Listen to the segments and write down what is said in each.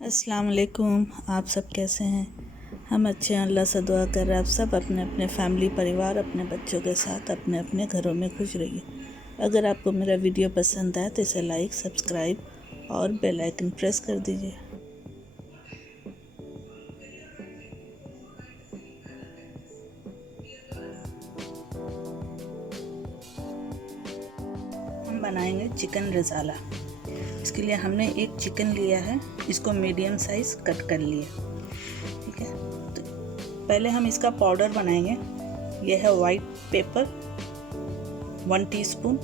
अस्सलाम वालेकुम। आप सब कैसे हैं? हम अच्छे हैं, अल्लाह से दुआ कर रहे हैं आप सब अपने अपने फैमिली परिवार अपने बच्चों के साथ अपने अपने घरों में खुश रहिए। अगर आपको मेरा वीडियो पसंद आए तो इसे लाइक, सब्सक्राइब और बेल आइकन प्रेस कर दीजिए। हम बनाएंगे चिकन रज़ाला। इसके लिए हमने एक चिकन लिया है, इसको मीडियम साइज़ कट कर लिया। ठीक है, तो पहले हम इसका पाउडर बनाएंगे। यह है वाइट पेपर 1 टीस्पून,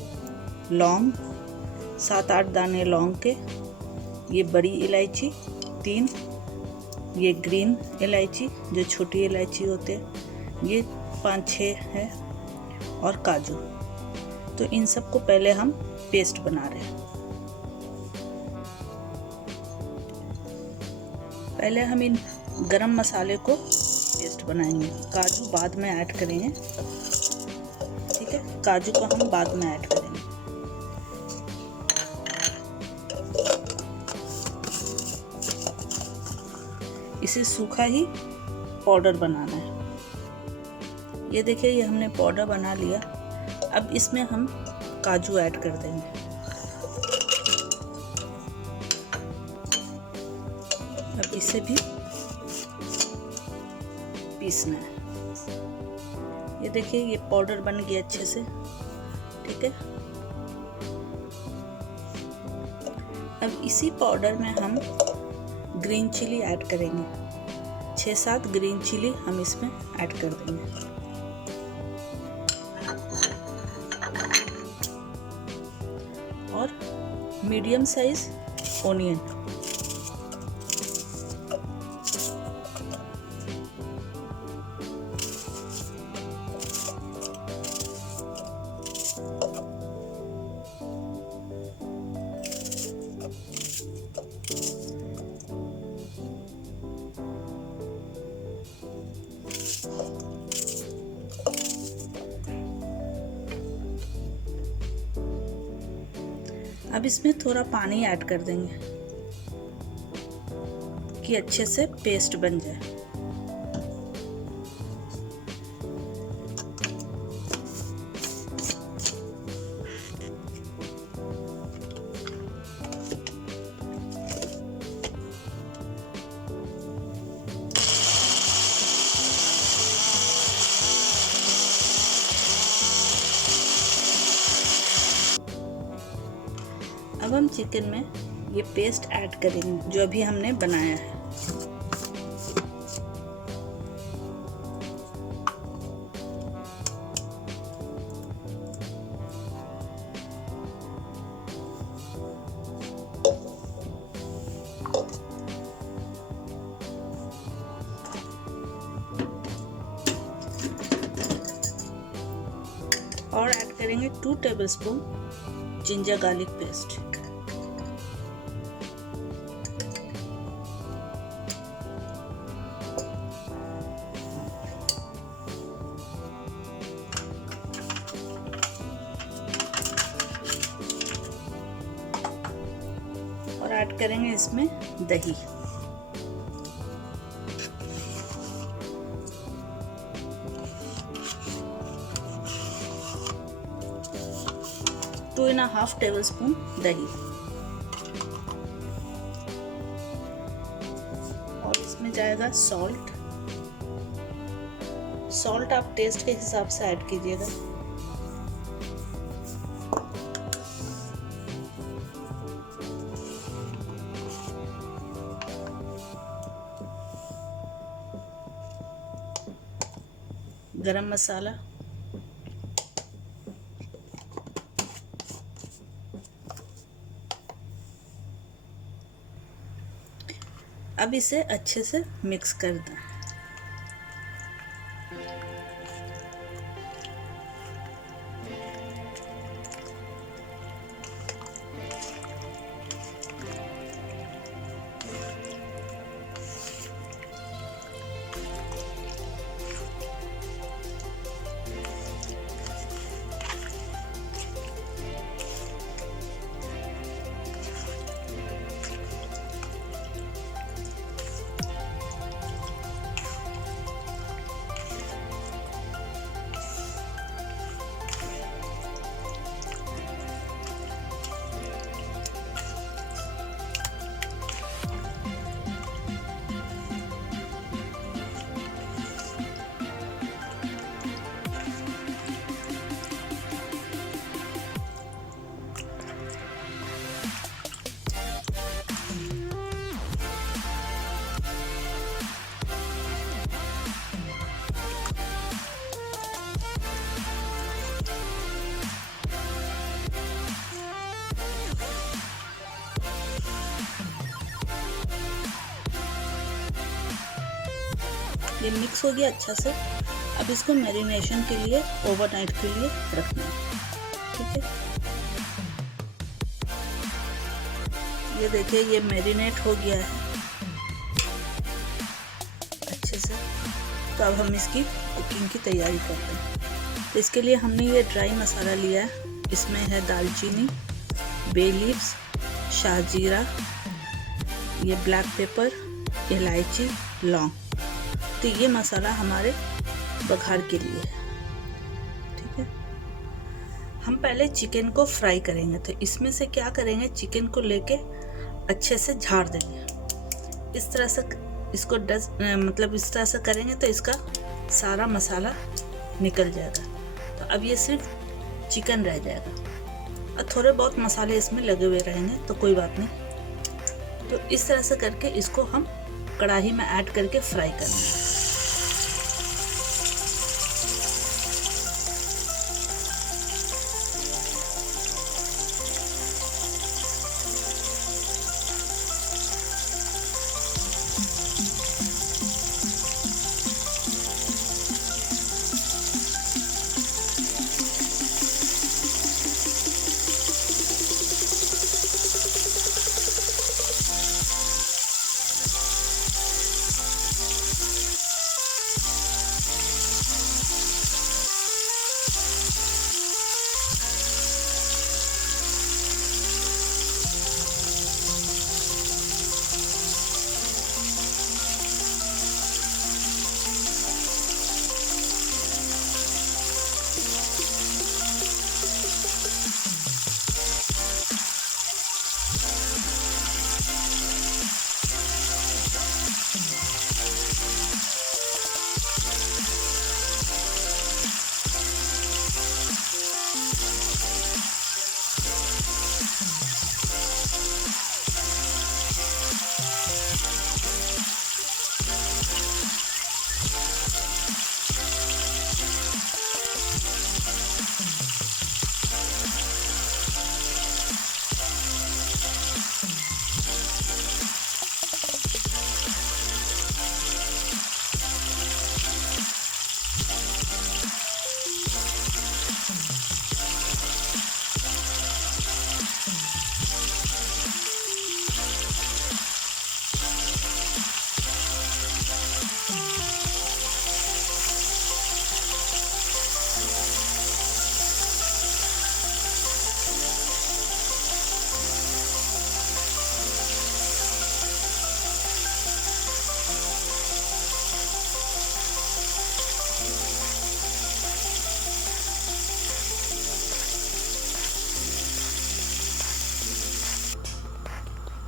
लौंग 7-8 दाने लौंग के, ये बड़ी इलायची 3, ये ग्रीन इलायची जो छोटी इलायची होते हैं ये 5-6 है, और काजू। तो इन सब को पहले हम पेस्ट बना रहे हैं। पहले हम इन गरम मसाले को पेस्ट बनाएंगे, काजू बाद में ऐड करेंगे। ठीक है, काजू को हम बाद में ऐड करेंगे। इसे सूखा ही पाउडर बनाना है। ये देखिए, ये हमने पाउडर बना लिया। अब इसमें हम काजू ऐड कर देंगे। अब इसे भी पीसना है। ये देखिए, ये पाउडर बन गया अच्छे से। ठीक है, अब इसी पाउडर में हम ग्रीन चिली ऐड करेंगे। 6-7 ग्रीन चिली हम इसमें ऐड कर देंगे। और मीडियम साइज ओनियन। अब इसमें थोड़ा पानी ऐड कर देंगे कि अच्छे से पेस्ट बन जाए। अब हम चिकन में ये पेस्ट ऐड करेंगे जो अभी हमने बनाया है। और ऐड करेंगे 2 टेबलस्पून जिंजर गार्लिक पेस्ट। और ऐड करेंगे इसमें दही। टू एंड हाफ टेबलस्पून दही। और इसमें जाएगा सॉल्ट। सॉल्ट आप टेस्ट के हिसाब से ऐड कीजिएगा। गरम मसाला, अब इसे अच्छे से मिक्स कर दें। ये मिक्स हो गया अच्छा से। अब इसको मैरिनेशन के लिए ओवरनाइट के लिए रखना है, ठीक है। ये देखिए ये मैरिनेट हो गया है अच्छे से। तो अब हम इसकी कुकिंग की तैयारी करते हैं। तो इसके लिए हमने ये ड्राई मसाला लिया है। इसमें है दालचीनी, बे लीव्स, शाहजीरा, ये ब्लैक पेपर, इलायची, लौंग। तो ये मसाला हमारे बघार के लिए है, ठीक है। हम पहले चिकन को फ्राई करेंगे। तो इसमें से क्या करेंगे, चिकन को लेके अच्छे से झाड़ देंगे। इस तरह से इसको मतलब इस तरह से करेंगे तो इसका सारा मसाला निकल जाएगा। तो अब ये सिर्फ चिकन रह जाएगा और थोड़े बहुत मसाले इसमें लगे हुए रहेंगे, तो कोई बात नहीं। तो इस तरह से करके इसको हम कढ़ाई में ऐड करके फ्राई करना है।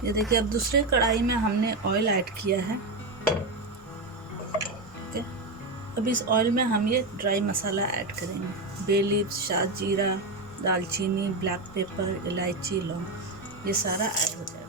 ये देखिए अब दूसरे कढ़ाई में हमने ऑयल ऐड किया है, ठीक है। अब इस ऑयल में हम ये ड्राई मसाला ऐड करेंगे। बे लीव्स, शाहजीरा, दालचीनी, ब्लैक पेपर, इलायची, लौंग, ये सारा ऐड हो जाएगा।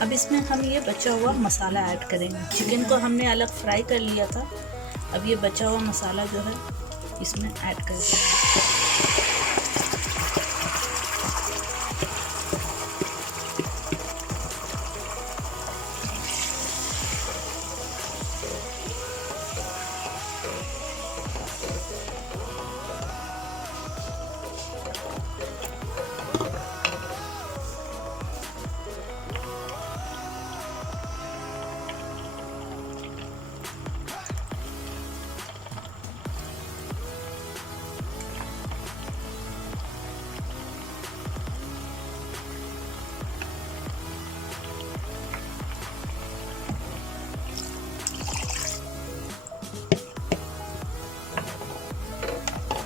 अब इसमें हम ये बचा हुआ मसाला ऐड करेंगे। चिकन को हमने अलग फ्राई कर लिया था, अब ये बचा हुआ मसाला जो है इसमें ऐड करेंगे।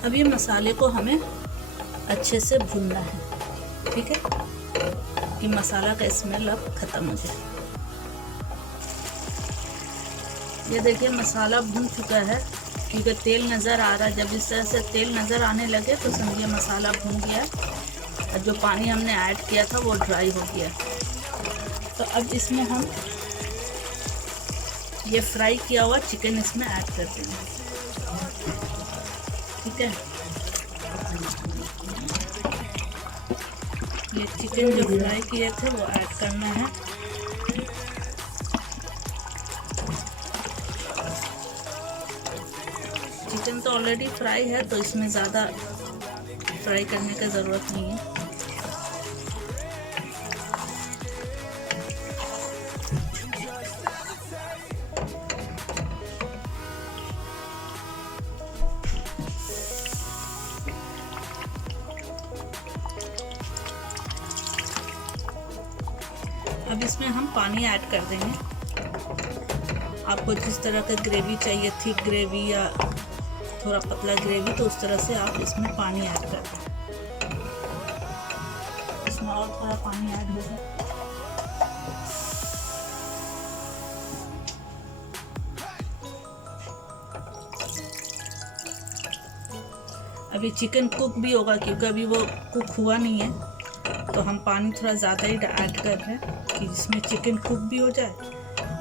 अब ये मसाले को हमें अच्छे से भूनना है, ठीक है, कि मसाला का स्मेल अब ख़त्म हो जाए। ये देखिए मसाला भून चुका है। क्योंकि तेल नज़र आ रहा है। जब इस तरह से तेल नज़र आने लगे तो समझिए मसाला भून गया और जो पानी हमने ऐड किया था वो ड्राई हो गया। तो अब इसमें हम ये फ्राई किया हुआ चिकन इसमें ऐड कर देंगे। ठीक है, ये चिकन जो फ्राई किए थे वो ऐड करना है। चिकन तो ऑलरेडी फ्राई है तो इसमें ज़्यादा फ्राई करने का ज़रूरत नहीं है। अब इसमें हम पानी ऐड कर देंगे। आपको जिस तरह का ग्रेवी चाहिए, थिक ग्रेवी या थोड़ा पतला ग्रेवी, तो उस तरह से आप इसमें पानी ऐड कर दें। इसमें और थोड़ा पानी ऐड होगा। अभी चिकन कुक भी होगा क्योंकि अभी वो कुक हुआ नहीं है, तो हम पानी थोड़ा ज़्यादा ही ऐड कर रहे हैं कि जिसमें चिकन कुक भी हो जाए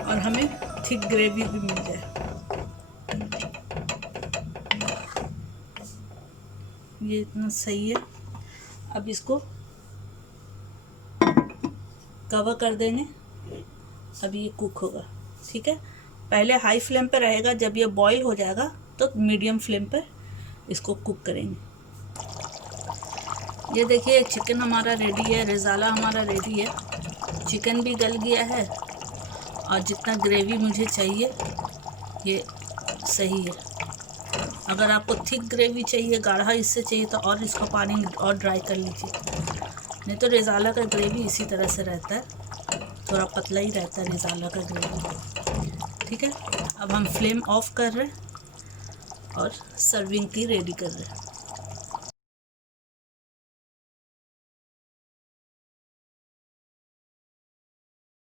और हमें थिक ग्रेवी भी मिल जाए। ये इतना सही है। अब इसको कवर कर देंगे। अब ये कुक होगा। ठीक है, पहले हाई फ्लेम पर रहेगा, जब ये बॉईल हो जाएगा तो मीडियम फ्लेम पर इसको कुक करेंगे। ये देखिए चिकन हमारा रेडी है, रेज़ाला हमारा रेडी है। चिकन भी गल गया है और जितना ग्रेवी मुझे चाहिए ये सही है। अगर आपको थिक ग्रेवी चाहिए, गाढ़ा इससे चाहिए, तो और इसका पानी और ड्राई कर लीजिए। नहीं तो रेज़ाला का ग्रेवी इसी तरह से रहता है, थोड़ा पतला ही रहता है रेज़ाला का ग्रेवी। ठीक है, अब हम फ्लेम ऑफ कर रहे हैं और सर्विंग की रेडी कर रहे हैं।